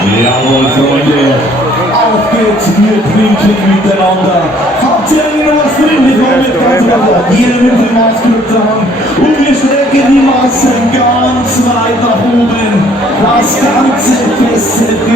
Jawohl, Freunde. Auf geht's, wir trinken miteinander. Habt ihr eigentlich noch was drin? Ich komme mit ganz weiter. Jeder nimmt den Maßkrug dran. Und wir strecken die Massen ganz weit nach oben. Das ganze Fest wird